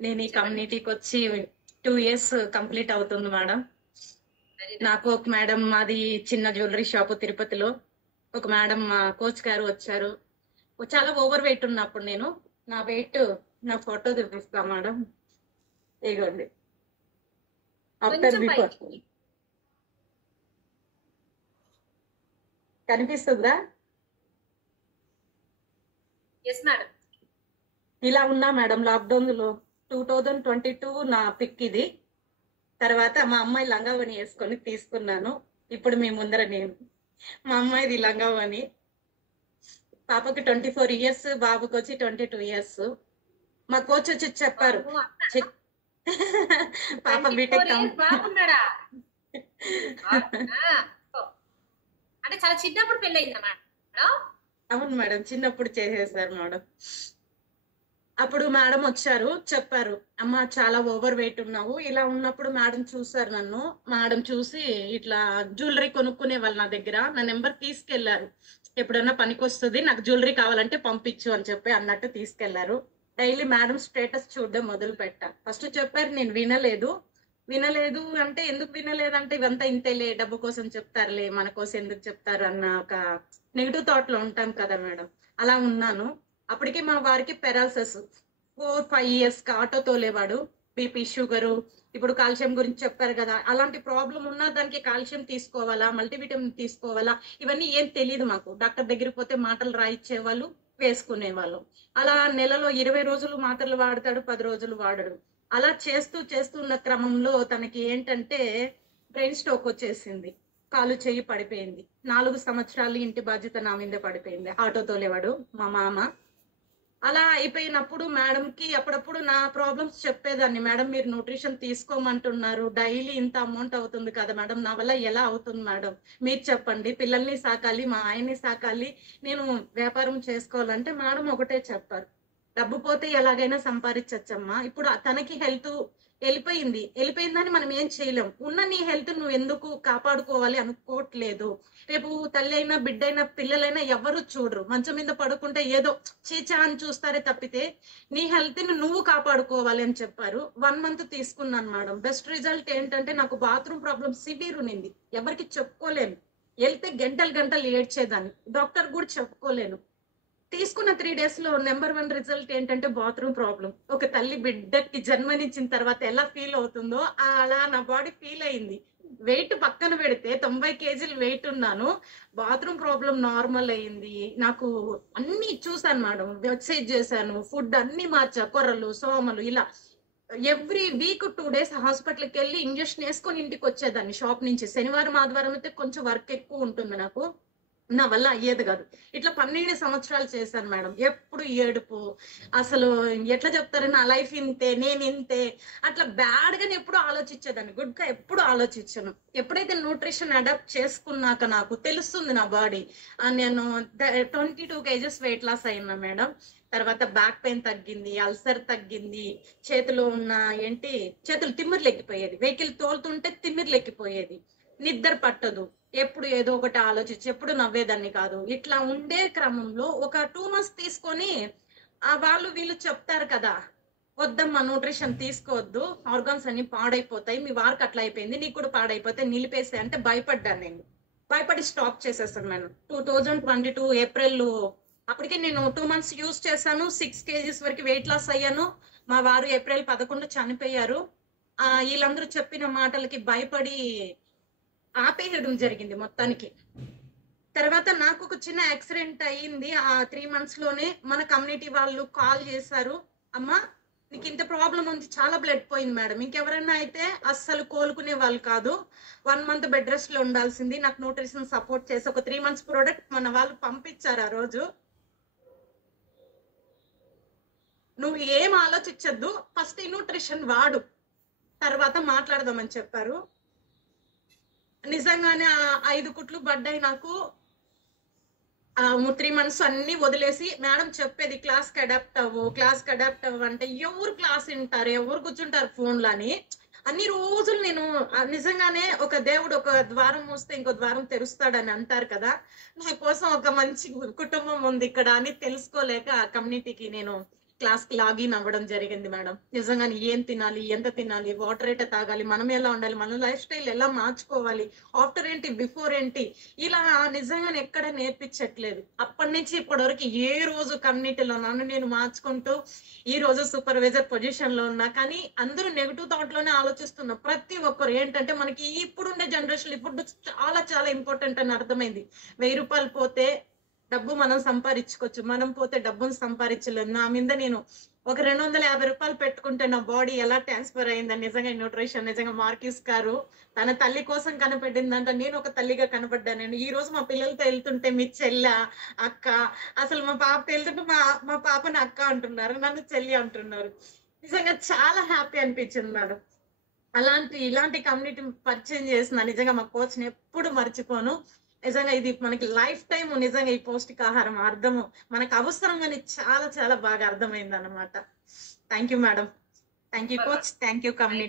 నేను ఈ చెప్పండి. కమ్యూనిటీకి వచ్చి 2 ఇయర్స్ కంప్లీట్ అవుతుంది మేడం. వెరీ నాకు నైస్. ఒక మేడం మాది చిన్న జ్యువెలరీ షాపు తిరుపతిలో. ఒక మేడం మా కోచ్ గారు వచ్చారు. చాలా ఓవర్ వెయిట్ ఉన్నప్పుడు నేను నా వెయిట్ నా ఫోటో చూపిస్తా మేడం. ఇగోండి ఆఫ్టర్ కొంచెం బిఫోర్ పైకి. కనిపిస్తుందా? Yes madam. ఇలా ఉన్నా మేడం లాక్డౌన్ లో 2022 నా పిక్ ఇది. తర్వాత మా అమ్మాయి లంగావని వేసుకొని తీసుకున్నాను. ఇప్పుడు మీ ముందర నేను మా అమ్మాయిది లంగావని. పాపకి 24 ఇయర్స్, బాబుకి వచ్చి 22 ఇయర్స్. మా కోచ్ వచ్చి చెప్పారు. బాబు చెక్ పాప 24 బీటెక్ ఇయర్స్ బాగున్నాడా? ఆ, ఓ. అంటే చాలా చిన్నప్పుడు పెళ్ళయిందా మేడం? అవును మేడం, చిన్నప్పుడు చేసేసారు మేడం. అప్పుడు మేడం వచ్చారు, చెప్పారు, అమ్మ చాలా ఓవర్ వెయిట్ ఉన్నావు. ఇలా ఉన్నప్పుడు మేడం చూసారు నన్ను. మేడం చూసి ఇట్లా జ్యువెలరీ కొనుక్కునే వాళ్ళు నా దగ్గర నా నెంబర్ తీసుకెళ్లారు. ఎప్పుడన్నా పనికొస్తుంది, నాకు జ్యువెలరీ కావాలంటే పంపించు అని చెప్పి అన్నట్టు తీసుకెళ్లారు. డైలీ మేడం స్టేటస్ చూడడం మొదలు పెట్టా. ఫస్ట్ చెప్పారు, నేను వినలేదు. వినలేదు అంటే ఎందుకు వినలేదంటే ఇవంతా ఇంతేలే, డబ్బు కోసం చెప్తారులే, మన కోసం ఎందుకు చెప్తారు అన్న ఒక నెగిటివ్ థాట్ లో ఉంటాం కదా మేడం. అలా ఉన్నాను. అప్పటికి మా వారికి పెరాలసిస్, 4-5 ఇయర్స్ కి ఆటో తోలేవాడు. బీపీ, షుగరు, ఇప్పుడు కాల్షియం గురించి చెప్పారు కదా, అలాంటి ప్రాబ్లం ఉన్నా దానికి కాల్షియం తీసుకోవాలా, మల్టీవిటమిన్ తీసుకోవాలా, ఇవన్నీ ఏం తెలియదు మాకు. డాక్టర్ దగ్గరికి పోతే మాటలు రాయిచ్చేవాళ్ళు, వేసుకునేవాళ్ళం. అలా నెలలో 20 రోజులు మాత్రలు వాడతాడు, 10 రోజులు వాడడు. అలా చేస్తూ చేస్తున్న క్రమంలో తనకి ఏంటంటే బ్రెయిన్ స్ట్రోక్ వచ్చేసింది. కాలు చెయ్యి పడిపోయింది. 4 సంవత్సరాలు ఇంటి బాధ్యత నా మీద పడిపోయింది. ఆటో తోలేవాడు మా మామ. అలా అయిపోయినప్పుడు మేడం కి అప్పుడప్పుడు నా ప్రాబ్లమ్స్ చెప్పేదాన్ని. మేడం మీరు న్యూట్రిషన్ తీసుకోమంటున్నారు, డైలీ ఇంత అమౌంట్ అవుతుంది కదా మేడం, నా వల్ల ఎలా అవుతుంది మేడం, మీరు చెప్పండి. పిల్లల్ని సాకాలి, మా ఆయన్ని సాకాలి, నేను వ్యాపారం చేసుకోవాలంటే మేడం ఒకటే చెప్పారు, డబ్బు పోతే ఎలాగైనా సంపాదించచ్చమ్మా. ఇప్పుడు తనకి హెల్త్ వెళ్ళిపోయిందని మనం ఏం చేయలేం. ఉన్న నీ హెల్త్ నువ్వు ఎందుకు కాపాడుకోవాలి అనుకోవట్లేదు. రేపు తల్లి అయినా బిడ్డైనా పిల్లలైనా ఎవరు చూడరు. మంచం మీద పడుకుంటే ఏదో చీచా అని చూస్తారే తప్పితే నీ హెల్త్ ని నువ్వు కాపాడుకోవాలి అని చెప్పారు. 1 మంత్ తీసుకున్నాను మేడం. బెస్ట్ రిజల్ట్ ఏంటంటే నాకు బాత్రూమ్ ప్రాబ్లం సివియర్ ఉన్నింది. ఎవరికి చెప్పుకోలేను. వెళ్తే గంటలు గంటలు ఏడ్చేదాన్ని. డాక్టర్ కూడా చెప్పుకోలేను. తీసుకున్న 3 డేస్ లో నెంబర్ 1 రిజల్ట్ ఏంటంటే బాత్రూమ్ ప్రాబ్లం. ఒక తల్లి బిడ్డకి జన్మనిచ్చిన తర్వాత ఎలా ఫీల్ అవుతుందో అలా నా బాడీ ఫీల్ అయింది. వెయిట్ పక్కన పెడితే 90 కేజీలు వెయిట్ ఉన్నాను. బాత్రూమ్ ప్రాబ్లం నార్మల్ అయింది. నాకు అన్ని చూసాను మేడం, ఎక్సర్సైజ్ చేశాను, ఫుడ్ అన్ని మార్చా, కొర్రలు సోమలు ఇలా. ఎవ్రీ వీక్ 2 డేస్ హాస్పిటల్కి వెళ్ళి ఇంజక్షన్ వేసుకొని ఇంటికి వచ్చేదాన్ని షాప్ నుంచి. శనివారం ఆదివారం అయితే కొంచెం వర్క్ ఎక్కువ ఉంటుంది నాకు, నా వల్ల అయ్యేది కాదు. ఇట్లా 12 సంవత్సరాలు చేశాను మేడం. ఎప్పుడు ఏడుపు. అసలు ఎట్లా చెప్తారు, నా లైఫ్ ఇంతే, నేను ఇంతే, అట్లా బ్యాడ్ గానే ఎప్పుడు ఆలోచించేదాన్ని. గుడ్ గా ఎప్పుడు ఆలోచించాను. ఎప్పుడైతే న్యూట్రిషన్ అడాప్ట్ చేసుకున్నాక నాకు తెలుస్తుంది నా బాడీ. నేను 22 కేజెస్ వెయిట్ లాస్ అయినా మేడం. తర్వాత బ్యాక్ పెయిన్ తగ్గింది, అల్సర్ తగ్గింది, చేతిలో ఉన్న ఏంటి చేతులు తిమ్మిర్లు ఎక్కిపోయేది, వెహికల్ తోలుతుంటే తిమ్మిర్లు ఎక్కిపోయేది, నిద్ర పట్టదు, ఎప్పుడు ఏదో ఒకటి ఆలోచించి ఎప్పుడు నవ్వేదాన్ని కాదు. ఇట్లా ఉండే క్రమంలో ఒక 2 మంత్స్ తీసుకొని వాళ్ళు వీళ్ళు చెప్తారు కదా, వద్దమ్మా న్యూట్రిషన్ తీసుకోవద్దు, ఆర్గాన్స్ అన్ని పాడైపోతాయి, మీ వారికి అట్లా అయిపోయింది, నీకు కూడా పాడైపోతే నిలిపేసే అంటే భయపడ్డాను నేను. భయపడి స్టాప్ చేసేస్తాను నేను 2022 ఏప్రిల్. అప్పటికే నేను 2 మంత్స్ యూజ్ చేశాను. 6 కేజీస్ వరకు వెయిట్ లాస్ అయ్యాను. మా వారు ఏప్రిల్ 11 చనిపోయారు. వీళ్ళందరూ చెప్పిన మాటలకి భయపడి ఆపేయడం జరిగింది మొత్తానికి. తర్వాత నాకు ఒక చిన్న యాక్సిడెంట్ అయ్యింది. ఆ 3 మంత్స్ లోనే మన కమ్యూనిటీ వాళ్ళు కాల్ చేశారు, అమ్మా నీకు ఇంత ప్రాబ్లం ఉంది, చాలా బ్లడ్ పోయింది మేడం, ఇంకెవరైనా అయితే అస్సలు కోలుకునే వాళ్ళు కాదు, 1 మంత్ బెడ్ రెస్ట్ లో ఉండాల్సింది. నాకు న్యూట్రిషన్ సపోర్ట్ చేసి ఒక 3 మంత్స్ ప్రోడక్ట్ మన వాళ్ళు పంపించారు ఆ రోజు. నువ్వు ఏం ఆలోచించద్దు, ఫస్ట్ ఈ న్యూట్రిషన్ వాడు, తర్వాత మాట్లాడదామని చెప్పారు. నిజంగానే 5 కుట్లు పడ్డాయి నాకు. 3 మంత్స్ అన్ని వదిలేసి మేడం చెప్పేది క్లాస్ కి అడాప్ట్ అవ్వు, క్లాస్ కి అడాప్ట్ అవ్వు అంటే ఎవరు క్లాస్ వింటారు, ఎవరు కూర్చుంటారు ఫోన్లు అని అన్ని రోజులు నేను నిజంగానే ఒక దేవుడు ఒక ద్వారం మూస్తే ఇంకో ద్వారం తెరుస్తాడని అంటారు కదా, నా కోసం ఒక మంచి కుటుంబం ఉంది ఇక్కడ అని తెలుసుకోలేక ఆ కమ్యూనిటీకి నేను క్లాస్ కి లాగిన్ అవ్వడం జరిగింది మేడం. నిజంగానే ఏం తినాలి, ఎంత తినాలి, వాటర్ అయితే తాగాలి, మనం ఎలా ఉండాలి, మన లైఫ్ స్టైల్ ఎలా మార్చుకోవాలి, ఆఫ్టర్ ఏంటి, బిఫోర్ ఏంటి, ఇలా నిజంగానే ఎక్కడ నేర్పించట్లేదు. అప్పటి నుంచి ఇప్పటి వరకు ఏ రోజు కమ్యూనిటీలో నన్ను నేను మార్చుకుంటూ ఈ రోజు సూపర్వైజర్ పొజిషన్ లో ఉన్నా. కానీ అందరూ నెగిటివ్ థాట్ లోనే ఆలోచిస్తున్నారు. ప్రతి ఒక్కరు ఏంటంటే మనకి ఇప్పుడుండే జనరేషన్ ఇప్పుడు చాలా చాలా ఇంపార్టెంట్ అని అర్థమైంది. 1000 రూపాయలు పోతే డబ్బు మనం సంపాదించుకోవచ్చు, మనం పోతే డబ్బును సంపాదించలేదు. నా మీద నేను ఒక 250 రూపాయలు పెట్టుకుంటే నా బాడీ ఎలా ట్రాన్స్ఫర్ అయిందని నిజంగా న్యూట్రిషన్ నిజంగా మార్కిస్ గారు తన తల్లి కోసం కనపడిందంట. నేను ఒక తల్లిగా కనపడ్డాను. ఈ రోజు మా పిల్లలతో వెళ్తుంటే మీ చెల్ల, అక్క, అసలు మా పాపతో వెళ్తుంటే మా పాపని అక్క అంటున్నారు, నన్ను చెల్లి అంటున్నారు. నిజంగా చాలా హ్యాపీ అనిపించింది మేడం. ఇలాంటి కమ్యూనిటీ పరిచయం చేసిన నిజంగా మా కోచ్ ని ఎప్పుడు మర్చిపోను. నిజంగా ఇది మనకి లైఫ్ టైం నిజంగా ఈ పౌష్టికాహారం అర్థము మనకు అవసరం అని చాలా చాలా బాగా అర్థమైంది అన్నమాట. Thank you madam, thank you coach, thank you community.